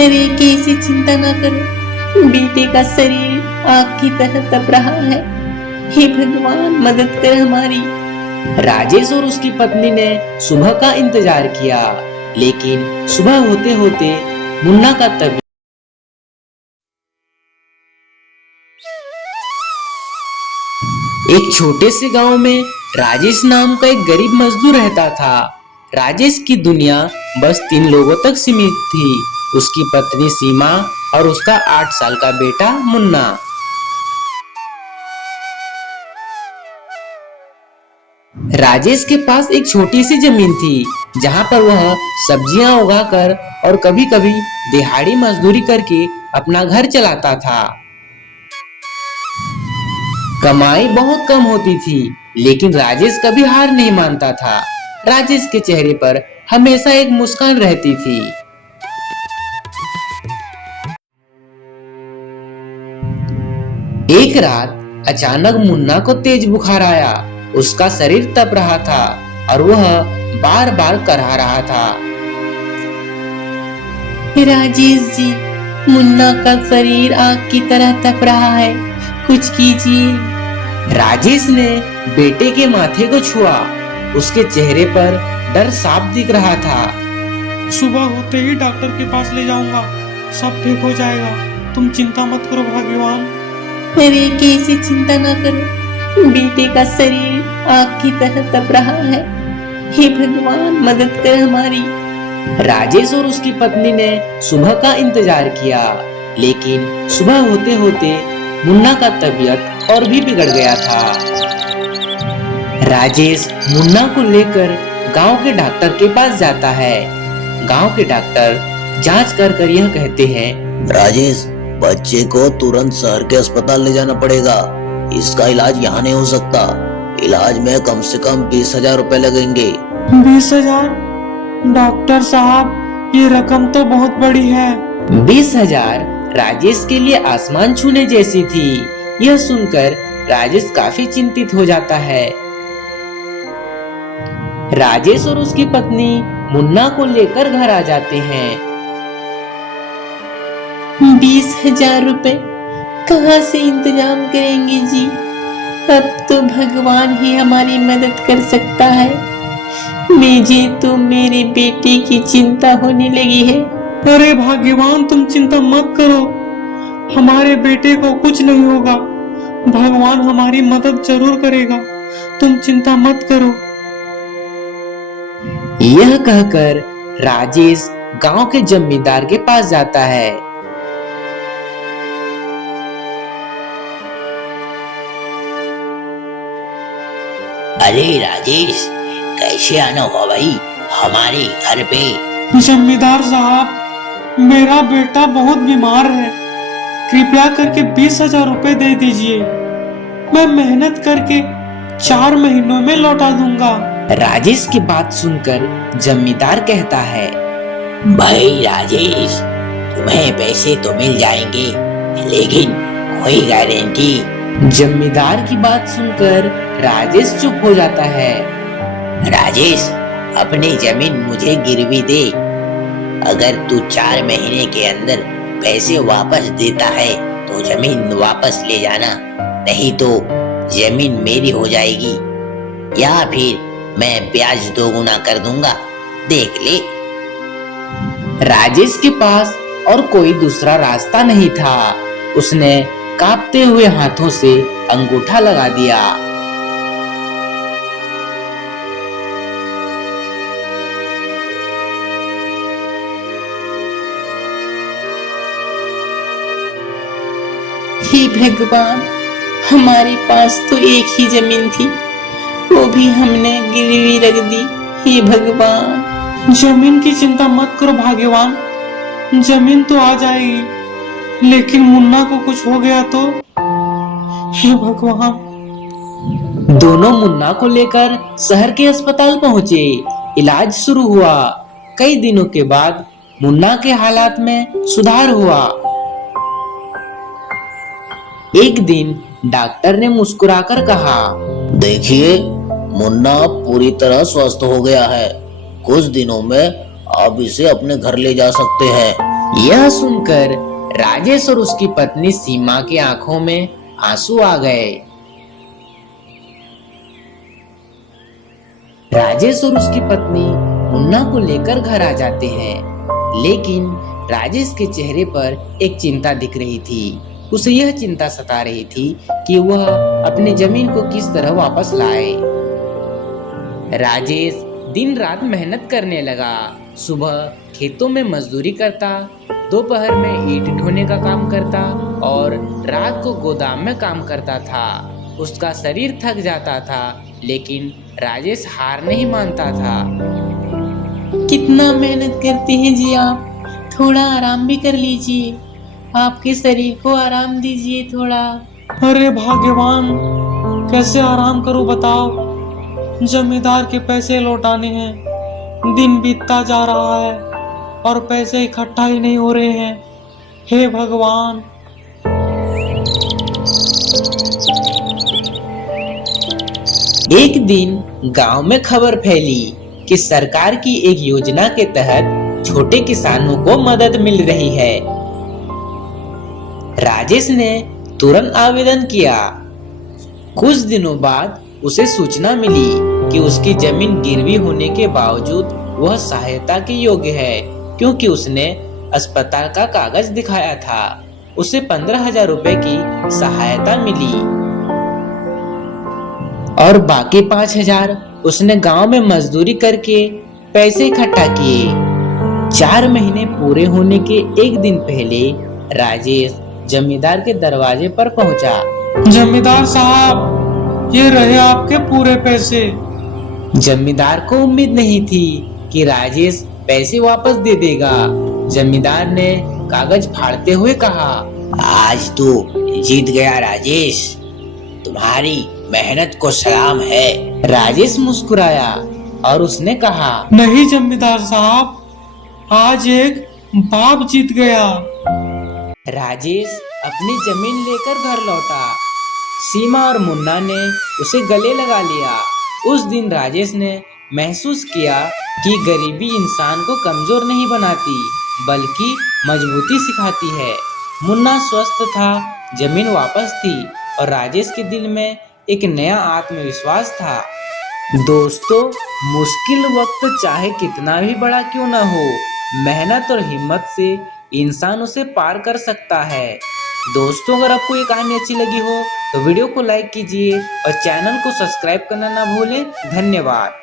अरे कैसी चिंता ना करो, बेटे का शरीर आग की तरह तप रहा है। हे भगवान मदद कर हमारी। राजेश और उसकी पत्नी ने सुबह का इंतजार किया, लेकिन सुबह होते होते मुन्ना का तबीयत एक छोटे से गांव में राजेश नाम का एक गरीब मजदूर रहता था। राजेश की दुनिया बस 3 लोगों तक सीमित थी, उसकी पत्नी सीमा और उसका 8 साल का बेटा मुन्ना। राजेश के पास एक छोटी सी जमीन थी, जहां पर वह सब्जियां उगाकर और कभी-कभी दिहाड़ी मजदूरी करके अपना घर चलाता था। कमाई बहुत कम होती थी, लेकिन राजेश कभी हार नहीं मानता था। राजेश के चेहरे पर हमेशा एक मुस्कान रहती थी। एक रात अचानक मुन्ना को तेज बुखार आया। उसका शरीर तप रहा था और वह बार बार करहा रहा था। राजेश जी, मुन्ना का शरीर आग की तरह तप रहा है, कुछ कीजिए। राजेश ने बेटे के माथे को छुआ। उसके चेहरे पर डर साफ दिख रहा था। सुबह होते ही डॉक्टर के पास ले जाऊंगा, सब ठीक हो जाएगा, तुम चिंता मत करो भाग्यवान। अरे कैसी चिंता ना करो, बेटे का शरीर आग की तरह तप रहा है। हे भगवान मदद कर हमारी। राजेश और उसकी पत्नी ने सुबह का इंतजार किया, लेकिन सुबह होते होते मुन्ना का तबीयत और भी बिगड़ गया था। राजेश मुन्ना को लेकर गांव के डॉक्टर के पास जाता है। गांव के डॉक्टर जांच कर यह कहते हैं, राजेश, बच्चे को तुरंत शहर के अस्पताल ले जाना पड़ेगा। इसका इलाज यहाँ नहीं हो सकता। इलाज में कम से कम 20,000 रुपए लगेंगे। 20,000? डॉक्टर साहब, ये रकम तो बहुत बड़ी है। 20,000 राजेश के लिए आसमान छूने जैसी थी। यह सुनकर राजेश काफी चिंतित हो जाता है। राजेश और उसकी पत्नी मुन्ना को लेकर घर आ जाते हैं। 20,000 रुपए कहाँ से इंतजाम करेंगे जी? अब तो भगवान ही हमारी मदद कर सकता है। मुझे तो मेरे बेटे की चिंता होने लगी है। अरे भाग्यवान, तुम चिंता मत करो, हमारे बेटे को कुछ नहीं होगा। भगवान हमारी मदद जरूर करेगा, तुम चिंता मत करो। यह कहकर राजेश गांव के जमींदार के पास जाता है। अरे राजेश, कैसे आना हुआ भाई हमारे घर पे? जमींदार साहब, मेरा बेटा बहुत बीमार है, कृपया करके 20,000 रुपए दे दीजिए। मैं मेहनत करके 4 महीनों में लौटा दूंगा। राजेश की बात सुनकर जमींदार कहता है, भाई राजेश, तुम्हें पैसे तो मिल जाएंगे, लेकिन कोई गारंटी। जमींदार की बात सुनकर राजेश चुप हो जाता है। राजेश, अपनी जमीन मुझे गिरवी दे। अगर तू 4 महीने के अंदर पैसे वापस देता है तो जमीन वापस ले जाना, नहीं तो जमीन मेरी हो जाएगी, या फिर मैं ब्याज दोगुना कर दूंगा, देख ले। राजेश के पास और कोई दूसरा रास्ता नहीं था। उसने कांपते हुए हाथों से अंगूठा लगा दिया। हे भगवान, हमारे पास तो एक ही जमीन थी, वो भी हमने गिरवी रख दी। हे भगवान। जमीन की चिंता मत करो भाग्यवान, जमीन तो आ जाएगी, लेकिन मुन्ना को कुछ हो गया तो? हे भगवान। दोनों मुन्ना को लेकर शहर के अस्पताल पहुंचे। इलाज शुरू हुआ। कई दिनों के बाद मुन्ना के हालात में सुधार हुआ। एक दिन डॉक्टर ने मुस्कुराकर कहा, देखिए, मुन्ना पूरी तरह स्वस्थ हो गया है। कुछ दिनों में आप इसे अपने घर ले जा सकते हैं। यह सुनकर राजेश और उसकी पत्नी सीमा की आंखों में आंसू आ गए। राजेश और उसकी पत्नी मुन्ना को लेकर घर आ जाते हैं, लेकिन राजेश के चेहरे पर एक चिंता दिख रही थी। उसे यह चिंता सता रही थी कि वह अपनी जमीन को किस तरह वापस लाए। राजेश दिन रात मेहनत करने लगा। सुबह खेतों में मजदूरी करता, दोपहर में ईंट ढोने का काम करता और रात को गोदाम में काम करता था। उसका शरीर थक जाता था, लेकिन राजेश हार नहीं मानता था। कितना मेहनत करते हैं जी आप, थोड़ा आराम भी कर लीजिए, आपके शरीर को आराम दीजिए थोड़ा। अरे भाग्यवान, कैसे आराम करूं बताओ। जमींदार के पैसे लौटाने हैं, दिन बीतता जा रहा है और पैसे इकट्ठा ही नहीं हो रहे हैं। हे भगवान। एक दिन गांव में खबर फैली कि सरकार की एक योजना के तहत छोटे किसानों को मदद मिल रही है। राजेश ने तुरंत आवेदन किया। कुछ दिनों बाद उसे सूचना मिली कि उसकी जमीन गिरवी होने के बावजूद वह सहायता के योग्य है, क्योंकि उसने अस्पताल का कागज दिखाया था। उसे 15,000 रुपए की सहायता मिली और बाकी 5,000 उसने गांव में मजदूरी करके पैसे इकट्ठा किए। 4 महीने पूरे होने के एक दिन पहले राजेश जमींदार के दरवाजे पर पहुंचा। जमींदार साहब, ये रहे आपके पूरे पैसे। जमींदार को उम्मीद नहीं थी कि राजेश पैसे वापस दे देगा। जमींदार ने कागज फाड़ते हुए कहा, आज तू जीत गया राजेश, तुम्हारी मेहनत को सलाम है। राजेश मुस्कुराया और उसने कहा, नहीं जमींदार साहब, आज एक बाप जीत गया। राजेश अपनी जमीन लेकर घर लौटा। सीमा और मुन्ना ने उसे गले लगा लिया। उस दिन राजेश ने महसूस किया कि गरीबी इंसान को कमजोर नहीं बनाती, बल्कि मजबूती सिखाती है। मुन्ना स्वस्थ था, जमीन वापस थी और राजेश के दिल में एक नया आत्मविश्वास था। दोस्तों, मुश्किल वक्त चाहे कितना भी बड़ा क्यों न हो, मेहनत और हिम्मत से इंसान उसे पार कर सकता है। दोस्तों, अगर आपको ये कहानी अच्छी लगी हो तो वीडियो को लाइक कीजिए और चैनल को सब्सक्राइब करना ना भूलें। धन्यवाद।